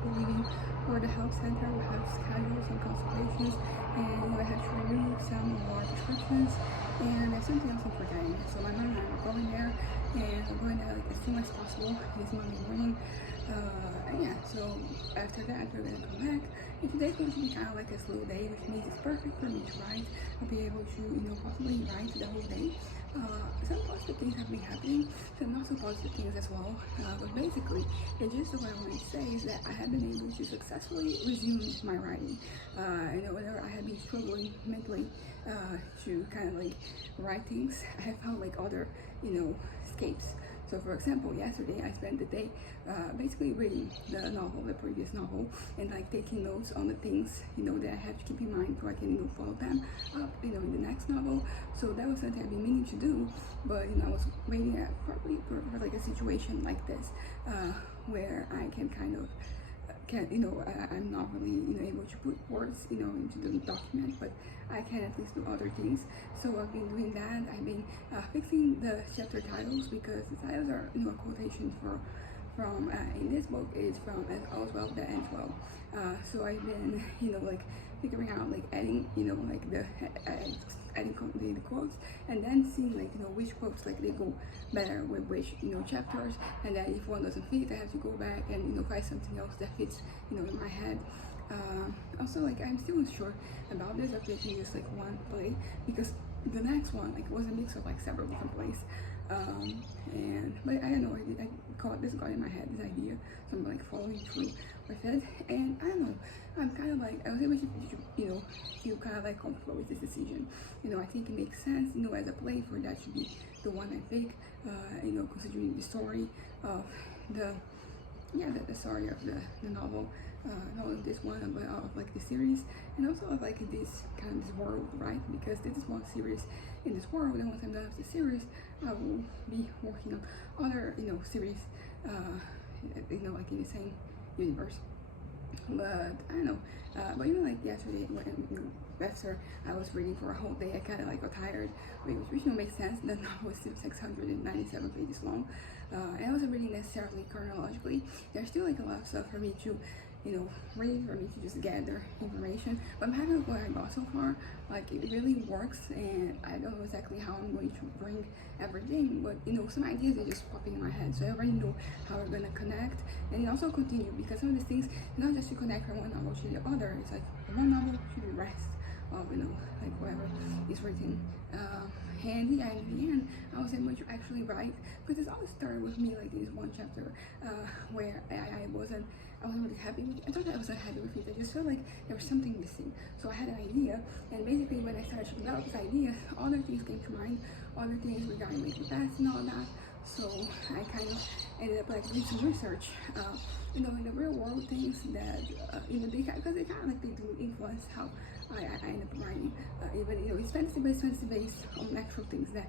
people leaving for the health center. We have scheduled some consultations, and I have to renew some of our prescriptions. And there's something else I'm forgetting. So my mom and I are going there, and we're going there like as soon as possible this Monday morning. And yeah, so after that, we're gonna come back. And today's going to be kind of like a slow day, which means it's perfect for me to write. I'll be able to, possibly write the whole day. Some positive things have been happening, some not so positive things as well. But basically, the gist of what I want to say is that I have been able to successfully resume my writing. Whenever I have been struggling mentally to kind of like write things, I have found like other, escapes. So for example, yesterday I spent the day basically reading the previous novel, and like taking notes on the things, that I have to keep in mind so I can, follow them up, in the next novel. So that was something I've been meaning to do, but, I was waiting at probably for like a situation like this, where I can kind of I'm not really, able to put words, into the document, but I can at least do other things. So I've been doing that. I've been fixing the chapter titles, because the titles are, quotations from in this book is from As Oswald the Ends Well. So I've been, figuring out, adding, adding the quotes, and then seeing, which quotes, they go better with which, chapters, and then if one doesn't fit, I have to go back and, find something else that fits, in my head. Also, I'm still unsure about this, of taking just, one play, because the next one, was a mix of, several different plays. But I don't know, I got in my head, this idea, so I'm following through with it, and I don't know, I'm kind of I was able to feel kind of comfortable with this decision. I think it makes sense, as a play, for that to be the one I pick, considering the story of the story of the novel, not only this one, but of the series, and also of this kind of this world, right? Because this is one series in this world, and once I'm done with the series, I will be working on other, series, in the same universe. But I don't know, but even yesterday, when after I was reading for a whole day, I kind of got tired, which makes sense. The novel was still 697 pages long, and I wasn't reading necessarily chronologically. There's still a lot of stuff for me to read, for me to just gather information, but I'm happy with what I got so far. It really works, and I don't know exactly how I'm going to bring everything, but some ideas are just popping in my head, so I already know how we're gonna connect, and also continue, because some of these things, not just to connect from one novel to the other, it's the one novel should be rest of whatever is written, and yeah, in the end I was able to actually write, because it all started with me this one chapter where I wasn't really happy with it. I thought I wasn't happy with it. I just felt like there was something missing. So I had an idea, and basically when I started to develop this idea, other things came to mind, other things regarding the past and all that. So I kind of ended up doing some research, in the real world, things that because they kind of they do influence how I end up writing. Even it's fantasy, but it's fantasy based on actual things that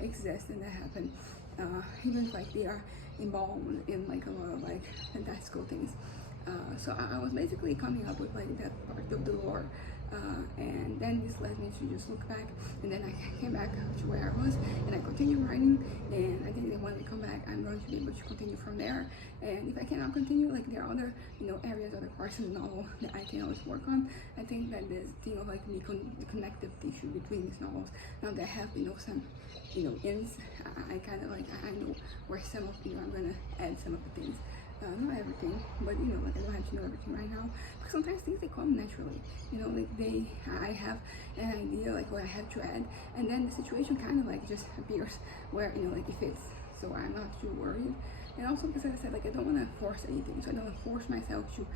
exist and that happen. Even if they are involved in a lot of fantastical things. So I was basically coming up with that part of the lore, and then this led me to just look back, and then I came back to where I was, and I continued writing, and I think that when we come back, I'm going to be able to continue from there. And if I cannot continue, there are other areas, other parts of the novel that I can always work on. I think that this thing of the connective tissue between these novels, now that I have some ends, I kind of I know where some of I'm gonna add some of the things. Not everything, but I don't have to know everything right now, because sometimes things they come naturally. I have an idea what I have to add, and then the situation kind of just appears where it fits. So I'm not too worried, and also because I said I don't want to force anything, so I don't want to force myself to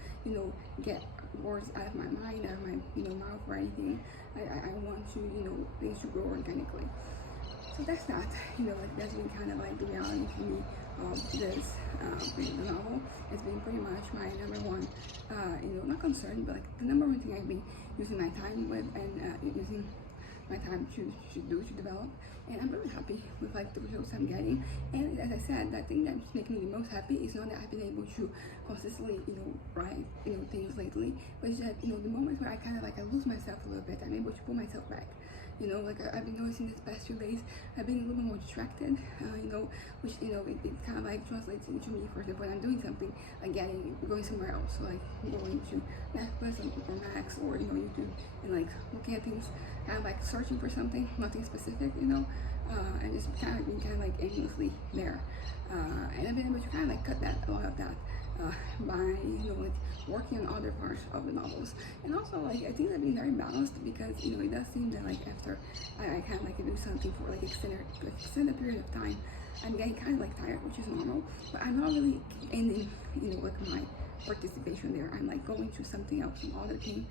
get words out of my mind, out of my mouth or anything. I want to things to grow organically. So that's that, that's been kind of the reality for me of this the novel. It's been pretty much my number one, not concern, but the number one thing I've been using my time with, and using my time to develop. And I'm really happy with the results I'm getting. And as I said, that thing that's making me the most happy is not that I've been able to consistently, write, things lately, but it's that, the moments where I kind of I lose myself a little bit, I'm able to pull myself back. You know, like I've been noticing this past 2 days, I've been a little more distracted, you know, which, you know, it kind of like translates into me, for example, when I'm doing something, like going somewhere else, so like going to Netflix or Max or, you know, YouTube, and like looking at things, kind of like searching for something, nothing specific, you know, and just kind of being kind of like aimlessly there. And I've been able to kind of like cut that, a lot of that, by, you know, like working on other parts of the novels. And also, like, I think I've been very balanced, because, you know, it does seem that like after I kind of like do something for like extended period of time, I'm getting kind of like tired, which is normal, but I'm not really ending, you know, like my participation there. I'm like going to something else, some other thing,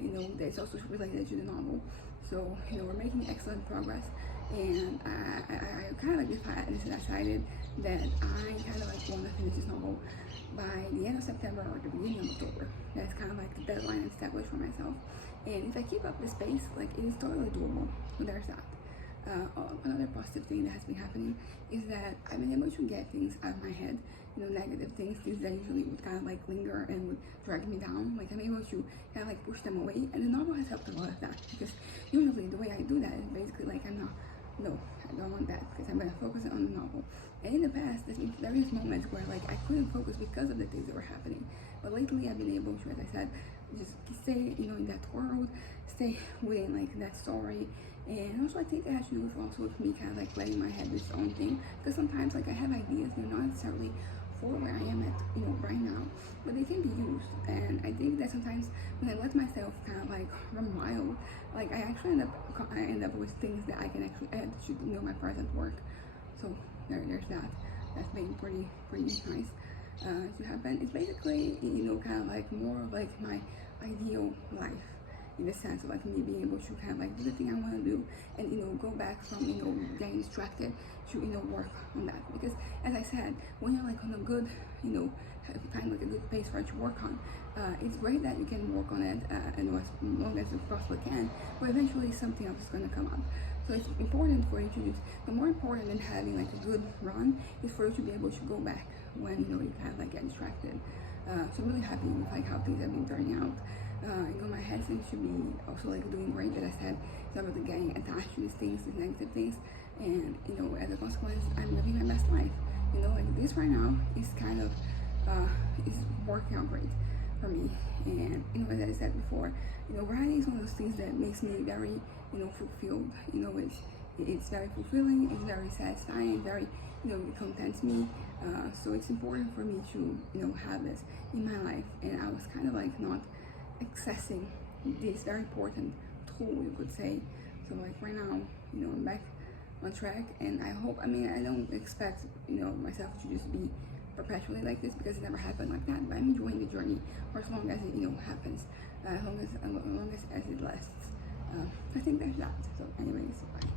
you know, that's also related to the novel. So, you know, we're making excellent progress, and I kind of like decided that I kind of like want to finish this novel by the end of September or the beginning of October. That's kind of like the deadline I established for myself. And if I keep up this pace, like, it is totally doable. So there's that. Another positive thing that has been happening is that I've been able to get things out of my head, you know, negative things that usually would kind of like linger and would drag me down. Like, I'm able to kind of like push them away, and the novel has helped a lot of that, because usually the way I do that is basically like, no, I don't want that, because I'm going to focus on the novel. And in the past, there is moments where like I couldn't focus because of the things that were happening. But lately, I've been able to, as I said, just stay, you know, in that world, stay within like that story. And also, I think it has to do with also with me kind of like letting my head do its own thing. Because sometimes like I have ideas, they're not necessarily for where I am at, you know, right now, but they can be used. And I think that sometimes when I let myself kind of like run wild, like I actually end up with things that I can actually add to, you know, my present work. So there's that. That's been pretty nice to happen. It's basically, you know, kind of like more of like my ideal life, in the sense of like me being able to kind of like do the thing I want to do, and, you know, go back from, you know, getting distracted to, you know, work on that. Because as I said, when you're like on a good, you know, kind of like a good pace for it to work on, it's great that you can work on it, and as long as you possibly can, but eventually something else is going to come up. So it's important for you to just, the more important than having like a good run is for you to be able to go back when, you know, you kind of like get distracted. So I'm really happy with like how things have been turning out. You know, my head seems to be also like doing great, as I said, so I'm getting attached to these things, these negative things, and, you know, as a consequence, I'm living my best life. You know, like this right now is kind of is working out great for me. And, you know, as I said before, you know, writing is one of those things that makes me very, you know, fulfilled. You know, it's very fulfilling, it's very satisfying, very, you know, it contents me. So it's important for me to, you know, have this in my life. And I was kind of like not accessing this very important tool, you could say. So like right now, you know, I'm back on track, and I hope, I mean, I don't expect, you know, myself to just be perpetually like this, because it never happened like that, but I'm enjoying the journey for as long as it, you know, happens, as long as it lasts. I think that's that. So anyways, bye.